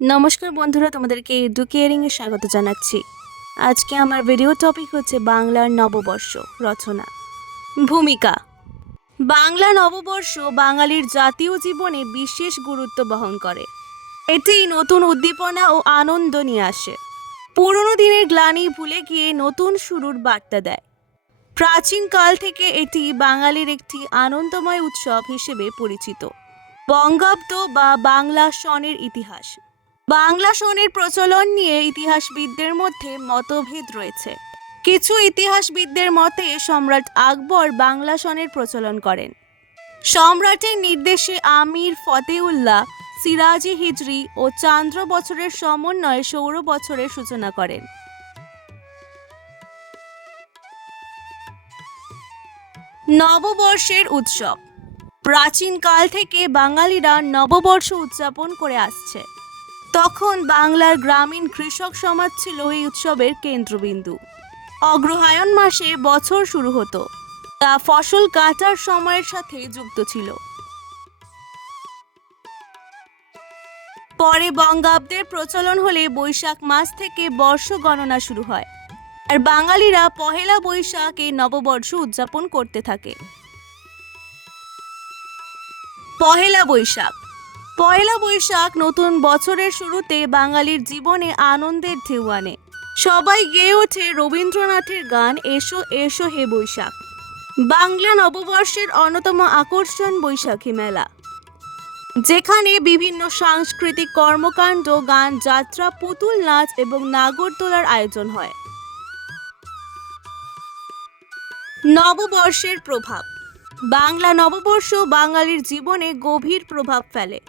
নমস্কার বন্ধুরা, তোমাদেরকে এডুকেয়ারিং এ স্বাগত জানাচ্ছি। আজকে আমার ভিডিও টপিক হচ্ছে বাংলার নববর্ষ রচনা। ভূমিকা। বাংলা নববর্ষ বাঙালির জাতীয় জীবনে বিশেষ গুরুত্ব বহন করে। এটি নতুন উদ্দীপনা ও আনন্দ নিয়ে আসে। পুরনো দিনের গ্লানি ভুলে গিয়ে নতুন শুরুর বার্তা দেয়। প্রাচীনকাল থেকে এটি বাঙালির একটি আনন্দময় উৎসব হিসেবে পরিচিত। বঙ্গাব্দ বা বাংলা সনের ইতিহাস। বাংলা সনের প্রচলন নিয়ে ইতিহাসবিদদের মধ্যে মতভেদ রয়েছে। কিছু ইতিহাসবিদদের মতে, সম্রাট আকবর বাংলা সনের প্রচলন করেন। সম্রাটের নির্দেশে আমির ফতেউল্লাহ, সিরাজি হিজরি ও চান্দ্র বছরের সমন্বয়ে সৌর বছরের সূচনা করেন। নববর্ষের উৎসব। প্রাচীনকাল থেকে বাঙালিরা নববর্ষ উদযাপন করে আসছে। তখন বাংলার গ্রামীণ কৃষক সমাজ ছিল এই উৎসবের কেন্দ্রবিন্দু। অগ্রহায়ণ মাসে বছর শুরু হতো তা ফসল কাটার সময়ের সাথে যুক্ত ছিল। পরে বঙ্গাব্দের প্রচলন হলে বৈশাখ মাস থেকে বর্ষ গণনা শুরু হয়। আর বাঙালিরা পহেলা বৈশাখ এই নববর্ষ উদযাপন করতে থাকে। পহেলা বৈশাখ পয়লা বৈশাখ নতুন বছরের শুরুতে বাঙালির জীবনে আনন্দের ঢেউ আনে সবাই গেয়ে ওঠে রবীন্দ্রনাথের গান এসো এসো হে বৈশাখ বাংলা নববর্ষের অন্যতম আকর্ষণ বৈশাখী মেলা। যেখানে বিভিন্ন সাংস্কৃতিক কর্মকাণ্ড, গান, যাত্রা, পুতুল নাচ এবং নাগরদোলার আয়োজন হয়। নববর্ষের প্রভাব। বাংলা নববর্ষ বাঙালির জীবনে গভীর প্রভাব ফেলে।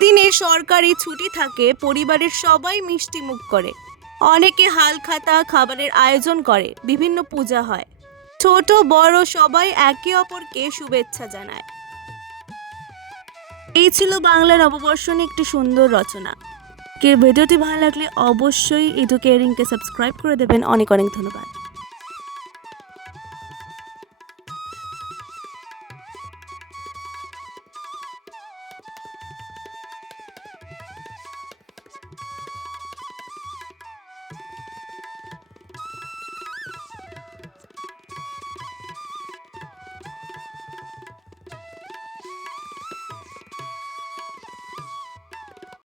দিনে সরকারি ছুটি থাকে, পরিবারের সবাই মিষ্টি মুখ করে। অনেকে হালখাতা খাবারের আয়োজন করে, বিভিন্ন পূজা হয়। ছোট, বড় সবাই একে অপরকে শুভেচ্ছা জানায়। এই ছিল বাংলা নববর্ষ নিয়ে একটি সুন্দর রচনা। কে ভিডিওটি ভালো লাগলে অবশ্যই এডুকেয়ারিংকে সাবস্ক্রাইব করে দেবেন। অনেক অনেক ধন্যবাদ।